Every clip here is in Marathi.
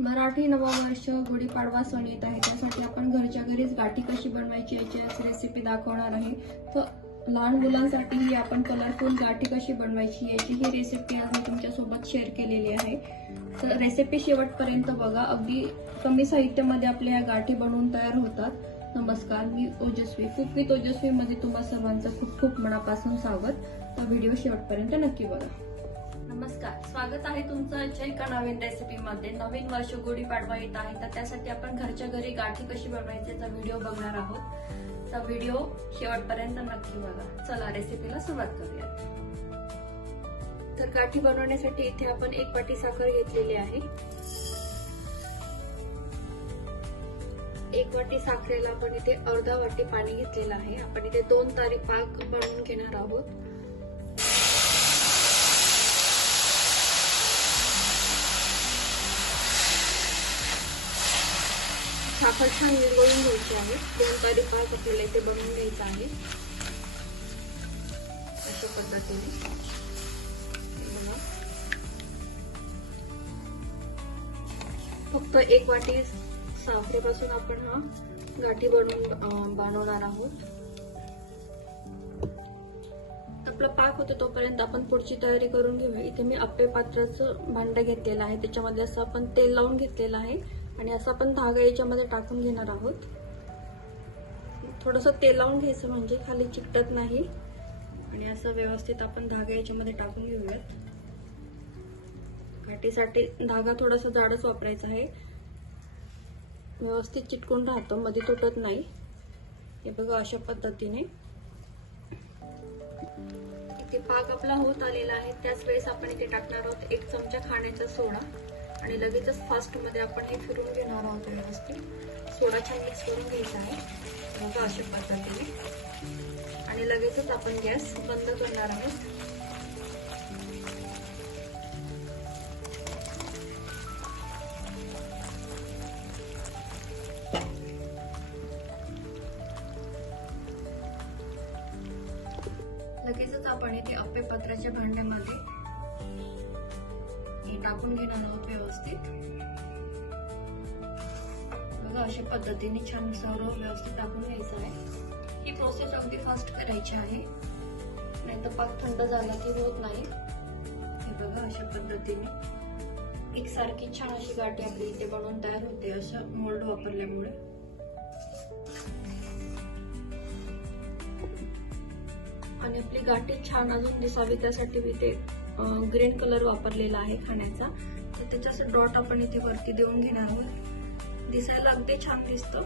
मराठी नववर्ष गुढीपाडवा सण येत आहे, त्यासाठी आपण घरच्या घरीच गाठी कशी बनवायची याची आज रेसिपी दाखवणार आहे। तर लहान मुलांसाठी ही आपण कलरफुल गाठी कशी बनवायची याची ही रेसिपी आज मी तुमच्यासोबत शेअर केलेली आहे। तर रेसिपी शेवटपर्यंत बघा, अगदी कमी साहित्यामध्ये आपल्या या गाठी बनवून तयार होतात। नमस्कार, मी ओजस्वी, कुक विथ ओजस्वी मध्ये तुम्हा सर्वांचं खूप खूप मनापासून स्वागत। तर व्हिडिओ शेवटपर्यंत नक्की बघा। नमस्कार, स्वागत आहे तुमचं आजच्या एका नवीन रेसिपी मध्ये। नवीन वर्ष गुढीपाडवा येत आहे, तर त्यासाठी आपण घरच्या घरी गाठी कशी बनवायची याचा व्हिडिओ बघणार आहोत। तर व्हिडिओ शेवटपर्यंत नक्की बघा। चला रेसिपीला सुरुवात करूया। तर गाठी बनवण्यासाठी इथे आपण 1 वाटी साखर घेतलेली आहे। 1 वाटी साखरेला आपण इथे अर्धा वाटी पाणी घेतलेलं आहे। आपण इथे 2 तारी पाक बनवून घेणार आहोत। साखर छान विरघळून घ्यायची आहे। 2 तारी पाक आपल्याला इथे बनवून घ्यायचा आहे अशा पद्धतीने। फक्त 1 वाटी साखरेपासून आपण हा गाठी बनवणार आहोत। आपला पाक होतो तोपर्यंत आपण पुढची तयारी करून घेऊया। इथे मी आप्पे पात्राचं भांडं घेतलेलं आहे, त्याच्यामध्ये असं आपण तेल लावून घेतलेलं आहे आणि असं आपण धागा याच्यामध्ये टाकून घेणार आहोत। थोडंसं तेल लावून घ्यायचं म्हणजे खाली चिकटत नाही। आणि असं व्यवस्थित आपण धागा याच्यामध्ये टाकून घेऊयात। गाठीसाठी धागा थोडासा जाडच वापरायचा आहे, व्यवस्थित चिटकून राहतो, मध्ये तुटत नाही। हे बघा अशा पद्धतीने। इथे पाक आपला होत आलेला आहे, त्याच वेळेस आपण इथे टाकणार आहोत 1 चमचा खाण्याचा सोडा आणि लगेचच फास्ट मध्ये आपण हे फिरून घेणार आहोत व्यवस्थित। सोडा छान मिक्स करून घ्यायचा आहे बघा अशा पद्धतीने। आणि लगेचच आपण गॅस बंद करणार आहोत। लगेचच आपण इथे आप्पे पात्राच्या भांड्यामध्ये हे टाकून घेणार आहोत व्यवस्थित बघा अशा पद्धतीने। छान सर्व व्यवस्थित टाकून घ्यायचं आहे। ही प्रोसेस अगदी फास्ट करायची आहे, नाहीतर पाक थंड झाला की होत नाही। हे बघा अशा पद्धतीने एकसारखी छान अशी गाठी आपली इथे बनवून तयार होते अशा मोल्ड वापरल्यामुळे। आणि आपली गाठी छान अजून दिसावी त्यासाठी मी इथे ग्रीन कलर वापरलेला आहे खाण्याचा, तर त्याच्याचं डॉट आपण इथे वरती देऊन घेणार आहोत। दिसायला अगदी छान दिसतं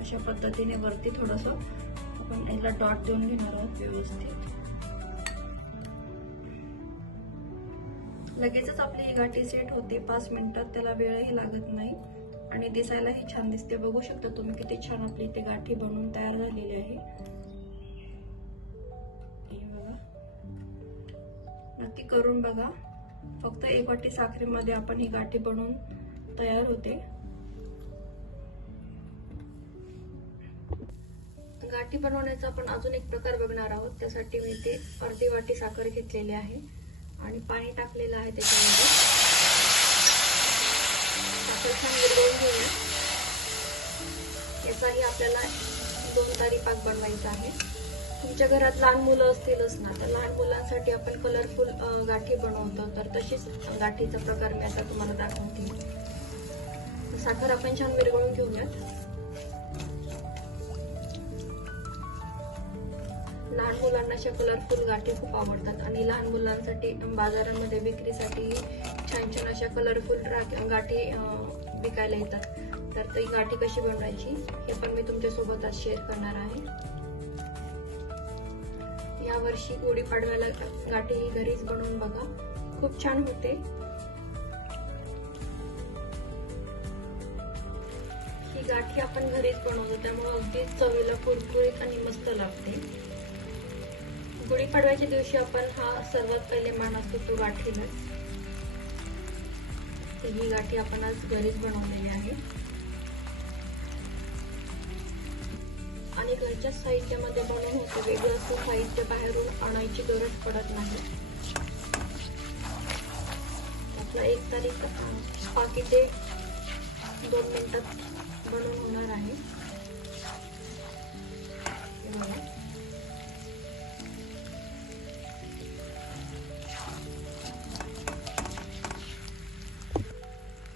अशा पद्धतीने। वरती थोडंसं आपण याला डॉट देऊन घेणार आहोत व्यवस्थित। लगेचच आपली ही गाठी सेट होते 5 मिनिटात, त्याला वेळही लागत नाही आणि दिसायलाही छान दिसते। बघू शकता तुम्ही किती छान आपली इथे गाठी बनवून तयार झालेली आहे। नक्की करून बघा। फक्त 1 वाटी साखरेमध्ये आपण ही गाठी बनवून तयार होते। गाठी बनवण्याचा आपण अजून एक प्रकार बघणार आहोत। त्यासाठी मी इथे अर्धी वाटी साखर घेतलेली आहे आणि पाणी टाकलेलं आहे त्याच्यामध्ये। साखर छान विरघळून घेऊया। याचाही आपल्याला 2 तारी पाक बनवायचा आहे। तुमच्या घरात लहान मुलं असतीलच ना, तर लहान मुलांसाठी आपण कलरफुल गाठी बनवतो, तर तशीच गाठीचा प्रकार मी आता तुम्हाला दाखवते। साखर आपण छान विरघळून घेऊयात। लहान मुलांना अशा कलरफुल गाठी खूप आवडतात आणि लहान मुलांसाठी बाजारांमध्ये विक्रीसाठी छान छान अशा कलरफुल गाठी विकायला येतात। तर ती गाठी कशी बनवायची हे पण मी तुमच्यासोबत आज शेअर करणार आहे। या वर्षी गुढीपाडव्याला गाठी ही घरीच बनवून बघा, खूप छान होते। ही गाठी आपण घरीच बनवतो, त्यामुळे अगदी चवीला कुरकुरीत आणि मस्त लागते। गुढीपाडव्याच्या दिवशी आपण हा सर्वात पहिले मान असतो तो गाठीला। ही गाठी आपण आज घरीच बनवलेली आहे आणि घरच्या साहित्यामध्ये बनवून होते। वेगळं असं साहित्य बाहेरून आणायची गरज पडत नाही। आपला 1 तारीख पाकिटे 2 मिनिटात बनवून होणार आहे. हे बघा.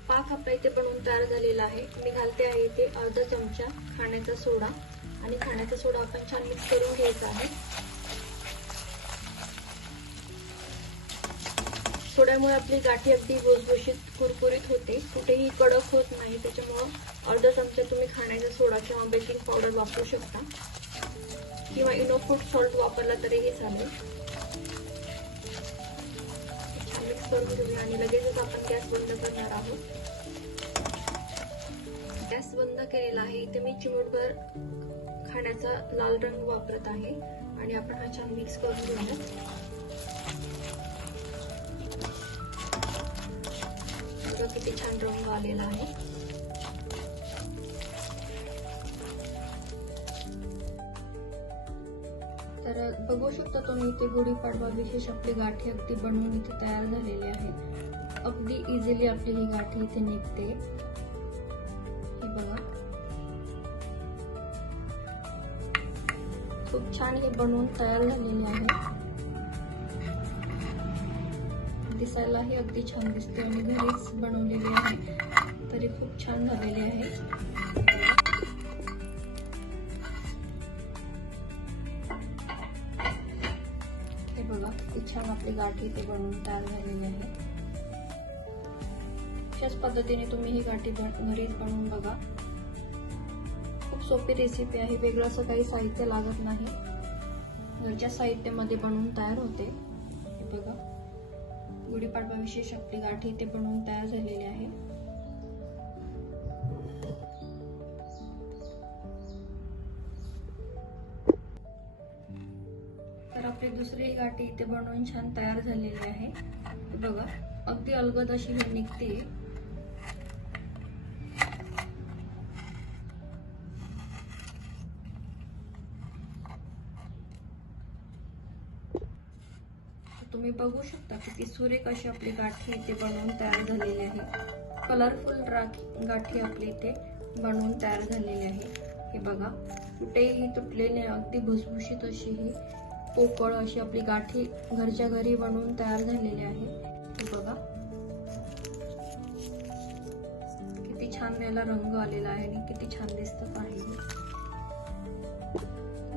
पाक आपला इथे बनवून तयार झालेला आहे. मी घालते आहे इथे अर्धा चमचा खाण्याचा सोडा आणि खाण्याचा सोडा आपण छान मिक्स करून घ्यायचा आहे. सोड्यामुळे आपली गाठी अगदी भुसभुशीत कुरकुरीत होते, कुठेही कडक होत नाही. त्याच्यामुळे अर्धा चमचा तुम्ही खाण्याचा सोडा किंवा बेकिंग पावडर वापरू शकता किंवा इनोफूड सॉल्ट वापरला तरीही चालेल. छान मिक्स करून घेऊया आणि लगेचच आपण गॅस बंद करणार आहोत. गॅस बंद केलेला आहे. इथे मी चिमूटभर खाण्याचा लाल रंग वापरत आहे आणि आपण हा छान मिक्स करून घेऊया. किती छान रंग आलेला आहे. तर बघू शकता तुम्ही इथे गुढीपाडवा विशेष आपली गाठी अगदी बनवून इथे तयार झालेली आहे. अगदी इझिली आपली ही गाठी इथे निघते. हे बघा, खूप छान हे बनवून तयार झालेले आहे. दिसायलाही अगदी छान दिसते आणि घरीच बनवलेली आहे तरी खूप छान झालेली आहे. हे बघा, किती छान आपली गाठी इथे बनवून तयार झालेली आहे. अशाच पद्धतीने तुम्ही ही गाठी घरीच बनवून बघा. खूप सोपी रेसिपी आहे. वेगळं असं काही साहित्य लागत नाही. घरच्या साहित्यामध्ये बनवून तयार होते. हे बघा, गुढीपाडवा विशेष आपली गाठी इथे बनवून तयार झालेली आहे. तर आपली दुसरी गाठी इथे बनवून छान तयार झालेली आहे. बघा, अगदी अलगद अशी ही निघते. तुम्ही बघू शकता किती सुरेख अशी आपली गाठी इथे बनवून तयार झालेली आहे. कलरफुल गाठी आपली इथे बनवून तयार झालेली आहे. हे बघा, कुठेही तुटलेली अगदी भुसभुशीत अशी ही पोकळ अशी आपली गाठी घरच्या घरी बनवून तयार झालेली आहे. हे बघा, किती छान याला रंग आलेला आहे आणि किती छान दिसत आहे.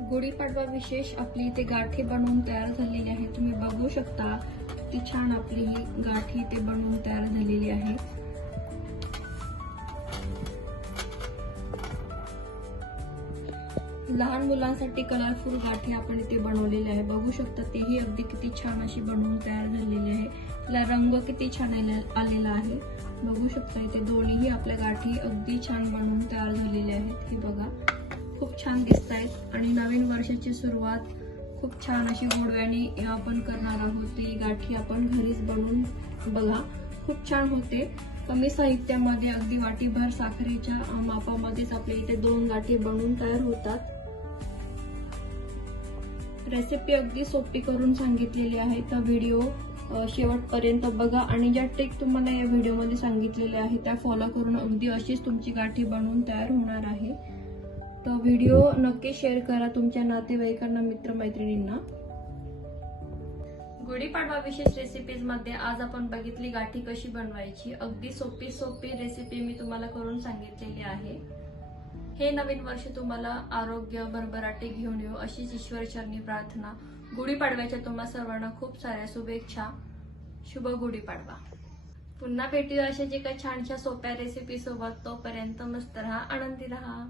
गुढीपाडवा विशेष आपली इथे गाठी बनवून तयार झालेली आहे. तुम्ही बघू शकता किती छान आपली ही गाठी इथे बनवून तयार झालेली आहे. लहान मुलांसाठी कलरफुल गाठी आपण इथे बनवलेली आहे. बघू शकता तेही अगदी किती छान अशी बनवून तयार झालेली आहे. तिला रंग किती छान आलेला आहे. बघू शकता इथे दोन्हीही आपल्या गाठी अगदी छान बनवून तयार झालेल्या आहेत. हे बघा, खूप छान दिसत आहेत आणि नवीन वर्षाची सुरुवात खूप छान अशी गोडव्याने आपण करणार आहोत. ती गाठी आपण घरीच बनवून बघा, खूप छान होते. कमी साहित्यामध्ये अगदी वाटीभर साखरेच्या मापामध्येच आपल्या इथे 2 गाठी बनवून तयार होतात. रेसिपी अगदी सोपी करून सांगितलेली आहे. तर व्हिडिओ शेवटपर्यंत बघा आणि ज्या ट्रिक तुम्हाला या व्हिडिओमध्ये सांगितलेल्या आहेत त्या फॉलो करून अगदी अशीच तुमची गाठी बनवून तयार होणार आहे. तर व्हिडिओ नक्की शेअर करा तुमच्या नातेवाईकांना, मित्रमैत्रिणींना. गुढीपाडवा विशेष रेसिपीज मध्ये आज आपण बघितली गाठी कशी बनवायची. अगदी सोपी रेसिपी मी तुम्हाला करून सांगितलेली आहे. हे नवीन वर्ष तुम्हाला आरोग्य भरभराटी घेऊन येऊ अशीच ईश्वरचरणी प्रार्थना. गुढीपाडव्याच्या तुम्हा सर्वांना खूप साऱ्या शुभेच्छा. शुभ गुढीपाडवा. पुन्हा भेटूया अशा जे काही छानशा सोप्या रेसिपी सोबत. तोपर्यंत मस्त राहा, आनंदी राहा.